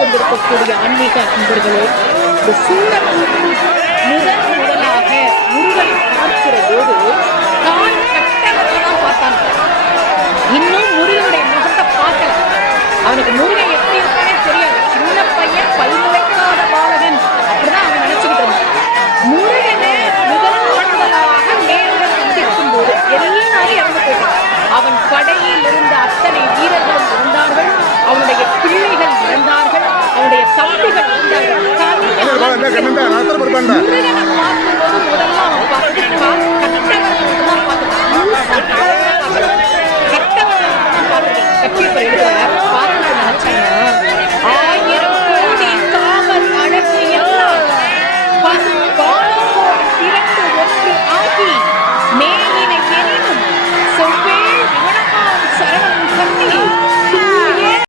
கேட்டுக்கொண்டிருக்கக்கூடிய ஆன்மீக அன்பர்களே, இந்த சூழக்கூட்டில் முதலாக முருகனை பார்க்கிற போது தான் கட்டணத்தான் பார்த்தான். இன்னும் முருகனுடைய முகத்தை பார்க்கல. அவனுக்கு முருகன் எப்படி இருக்கானே தெரியாது. சின்ன பையன், பல்முளைக்காத பாலகன், அப்படிதான் அவன் நினைச்சுக்கிட்டு இருந்தான். முருகனை முதலாக நேரில் சந்திக்கும் போது எல்லாரும் இறந்து போயிட்டான். அவன் படையில் இருந்த அத்தனை வீரர்களும் இருந்தார்கள், அவனுடைய பிள்ளைகள் இருந்தார்கள், அவனுடைய தம்பிகள் இருந்தார்கள். முருகனை